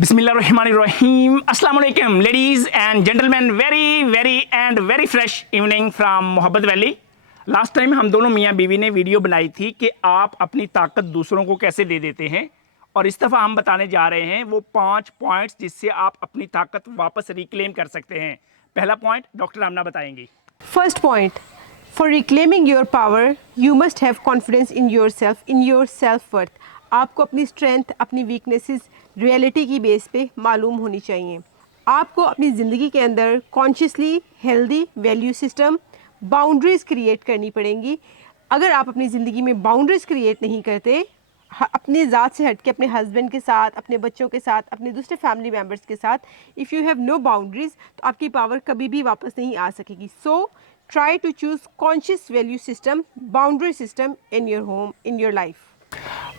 बिस्मिल्लाहिर्रहमानिर्रहीम अस्सलाम वालेकुम ladies and gentleman, very fresh evening from मोहब्बत वैली। लास्ट टाइम हम दोनों मियाँ बीवी ने वीडियो बनाई थी कि आप अपनी ताकत दूसरों को कैसे दे देते हैं, और इस दफ़ा हम बताने जा रहे हैं वो 5 पॉइंट्स जिससे आप अपनी ताकत वापस रिक्लेम कर सकते हैं। पहला पॉइंट डॉक्टर आमना बताएंगी। First point, for reclaiming your power, you must have confidence in yourself, in your self-worth. आपको अपनी स्ट्रेंथ, अपनी वीकनेसेस रियलिटी की बेस पे मालूम होनी चाहिए। आपको अपनी ज़िंदगी के अंदर consciously healthy value system, boundaries create करनी पड़ेंगी। अगर आप अपनी ज़िंदगी में बाउंड्रीज़ क्रिएट नहीं करते, अपने ज़ात से हट के अपने हस्बैंड के साथ, अपने बच्चों के साथ, अपने दूसरे फैमिली मेम्बर्स के साथ, if you have no boundaries, तो आपकी पावर कभी भी वापस नहीं आ सकेगी। So try to choose conscious value system, boundary system in your home, in your life.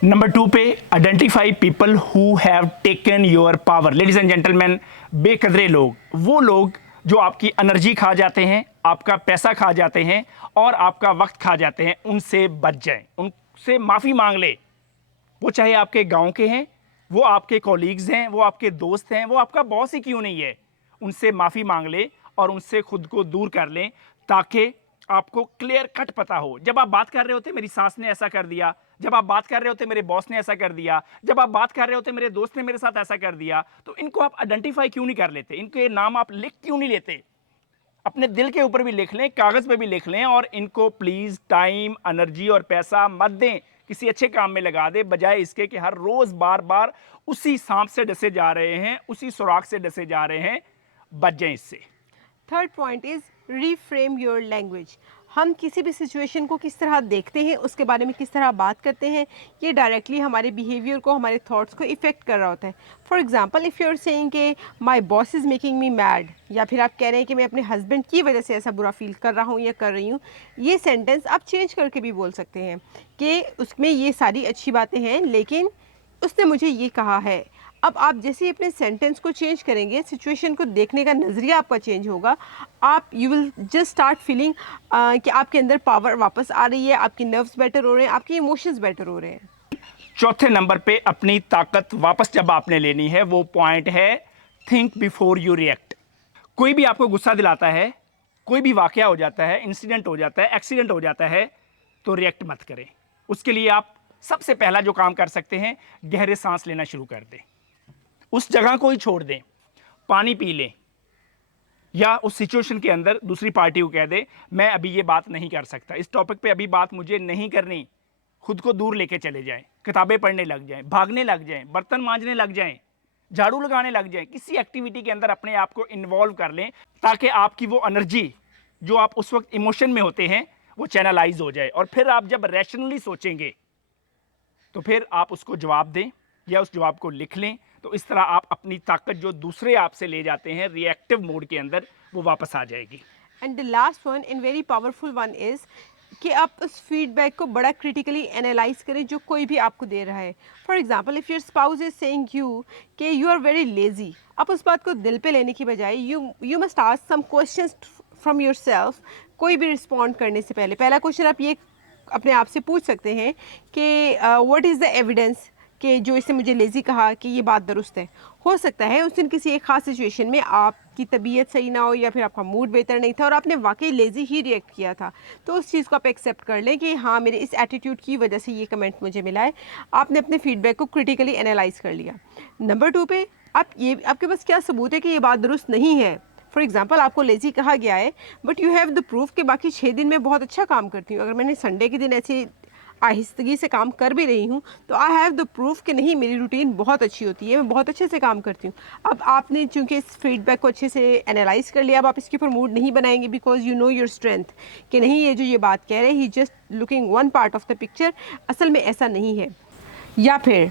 Number 2 पे identify people who have taken your power. Ladies and gentleman, बेकदरे लोग, वो लोग जो आपकी एनर्जी खा जाते हैं, आपका पैसा खा जाते हैं और आपका वक्त खा जाते हैं, उनसे बच जाएं, उनसे माफ़ी मांग ले। वो चाहे आपके गांव के हैं, वो आपके कॉलीग्स हैं, वो आपके दोस्त हैं, वो आपका बॉस ही क्यों नहीं है, उनसे माफ़ी मांग ले और उनसे खुद को दूर कर लें, ताकि आपको क्लियर कट पता हो। जब आप बात कर रहे होते मेरी सास ने ऐसा कर दिया, जब आप बात कर रहे होते मेरे बॉस ने ऐसा कर दिया, जब आप बात कर रहे होते मेरे दोस्त ने मेरे साथ ऐसा कर दिया, तो इनको आप आइडेंटिफाई क्यों नहीं कर लेते, इनके नाम आप लिख क्यों नहीं लेते? अपने दिल के ऊपर भी लिख लें, कागज़ पे भी लिख लें, और इनको प्लीज़ टाइम, एनर्जी और पैसा मत दें, किसी अच्छे काम में लगा दें, बजाय इसके कि हर रोज़ बार बार उसी सांप से डसे जा रहे हैं, उसी सुराख से डसे जा रहे हैं। बच जाएं इससे। Third point is reframe your language. हम किसी भी सिचुएशन को किस तरह देखते हैं, उसके बारे में किस तरह बात करते हैं, ये डायरेक्टली हमारे बिहेवियर को, हमारे थॉट्स को इफ़ेक्ट कर रहा होता है। For example, if you are saying कि my boss is making me mad, या फिर आप कह रहे हैं कि मैं अपने हस्बैंड की वजह से ऐसा बुरा फील कर रहा हूँ या कर रही हूँ, ये सेंटेंस आप चेंज करके भी बोल सकते हैं कि उसमें ये सारी अच्छी बातें हैं, लेकिन उसने मुझे ये कहा है। अब आप जैसे ही अपने सेंटेंस को चेंज करेंगे, सिचुएशन को देखने का नज़रिया आपका चेंज होगा। आप you will just start feeling कि आपके अंदर पावर वापस आ रही है, आपके नर्व्स बेटर हो रहे हैं, आपके इमोशंस बेटर हो रहे हैं। चौथे नंबर पे अपनी ताकत वापस जब आपने लेनी है, वो पॉइंट है थिंक बिफोर यू रिएक्ट। कोई भी आपको गुस्सा दिलाता है, कोई भी वाकया हो जाता है, इंसिडेंट हो जाता है, एक्सीडेंट हो जाता है, तो रिएक्ट मत करें। उसके लिए आप सबसे पहला जो काम कर सकते हैं, गहरे सांस लेना शुरू कर दें, उस जगह को ही छोड़ दें, पानी पी लें, या उस सिचुएशन के अंदर दूसरी पार्टी को कह दें मैं अभी ये बात नहीं कर सकता, इस टॉपिक पे अभी बात मुझे नहीं करनी। खुद को दूर लेके चले जाएं, किताबें पढ़ने लग जाएं, भागने लग जाएं, बर्तन मांजने लग जाएं, झाड़ू लगाने लग जाएं, किसी एक्टिविटी के अंदर अपने आप को इन्वॉल्व कर लें, ताकि आपकी वो एनर्जी जो आप उस वक्त इमोशन में होते हैं वो चैनलाइज हो जाए, और फिर आप जब रैशनली सोचेंगे तो फिर आप उसको जवाब दें या उस जवाब को लिख लें। तो इस तरह आप अपनी ताकत जो दूसरे आपसे ले जाते हैं रिएक्टिव मोड के अंदर, वो वापस आ जाएगी। And the last one and very powerful one is कि आप उस फीडबैक को बड़ा क्रिटिकली एनालाइज करें जो कोई भी आपको दे रहा है। For example, if your spouse is saying you कि यू आर वेरी लेजी, आप उस बात को दिल पे लेने की बजाय you must ask some questions from yourself. कोई भी रिस्पॉन्ड करने से पहले पहला क्वेश्चन आप ये अपने आप से पूछ सकते हैं कि व्हाट इज़ द एविडेंस कि जो इसने मुझे लेज़ी कहा कि ये बात दुरुस्त है। हो सकता है उस दिन किसी एक ख़ास सिचुएशन में आपकी तबीयत सही ना हो, या फिर आपका मूड बेहतर नहीं था और आपने वाकई लेज़ी ही रिएक्ट किया था, तो उस चीज़ को आप एक्सेप्ट कर लें कि हाँ, मेरे इस एटीट्यूड की वजह से ये कमेंट मुझे मिला है। आपने अपने फीडबैक को क्रिटिकली एनालाइज कर लिया। नंबर 2 पे आपके पास क्या सबूत है कि ये बात दुरुस्त नहीं है। फॉर एग्जाम्पल, आपको लेज़ी कहा गया है, but you have the proof कि बाकी 6 दिन में बहुत अच्छा काम करती हूँ। अगर मैंने संडे के दिन ऐसे आहिस्तगी से काम कर भी रही हूँ, तो आई हैव द प्रूफ कि नहीं, मेरी रूटीन बहुत अच्छी होती है, मैं बहुत अच्छे से काम करती हूँ। अब आपने चूंकि इस फीडबैक को अच्छे से एनालाइज कर लिया, अब आप इसके ऊपर मूड नहीं बनाएंगे, because you know your strength कि नहीं, ये जो ये बात कह रहे हैं, he just looking one part of the picture, असल में ऐसा नहीं है। या फिर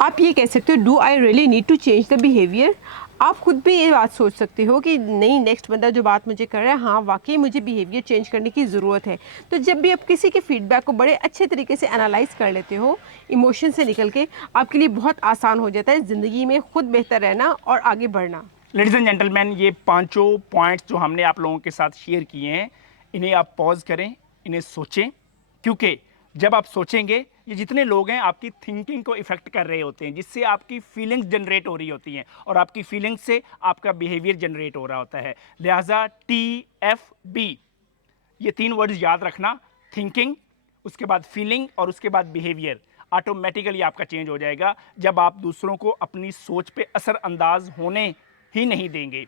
आप ये कह सकते हो, do I really need to change the behaviour. आप खुद भी ये बात सोच सकते हो कि नहीं, नेक्स्ट बंदा जो बात मुझे कर रहा है, हाँ वाकई मुझे बिहेवियर चेंज करने की ज़रूरत है। तो जब भी आप किसी के फीडबैक को बड़े अच्छे तरीके से एनालाइज कर लेते हो, इमोशन से निकल के, आपके लिए बहुत आसान हो जाता है ज़िंदगी में खुद बेहतर रहना और आगे बढ़ना। लेडीज एंड जेंटलमैन, ये पांचों पॉइंट्स जो हमने आप लोगों के साथ शेयर किए हैं, इन्हें आप पॉज करें, इन्हें सोचें, क्योंकि जब आप सोचेंगे ये जितने लोग हैं आपकी थिंकिंग को इफेक्ट कर रहे होते हैं, जिससे आपकी फीलिंग्स जनरेट हो रही होती हैं और आपकी फीलिंग्स से आपका बिहेवियर जनरेट हो रहा होता है। लिहाजा TFB, ये 3 वर्ड्स याद रखना, थिंकिंग, उसके बाद फीलिंग और उसके बाद बिहेवियर। ऑटोमेटिकली आपका चेंज हो जाएगा जब आप दूसरों को अपनी सोच पे असरअंदाज होने ही नहीं देंगे।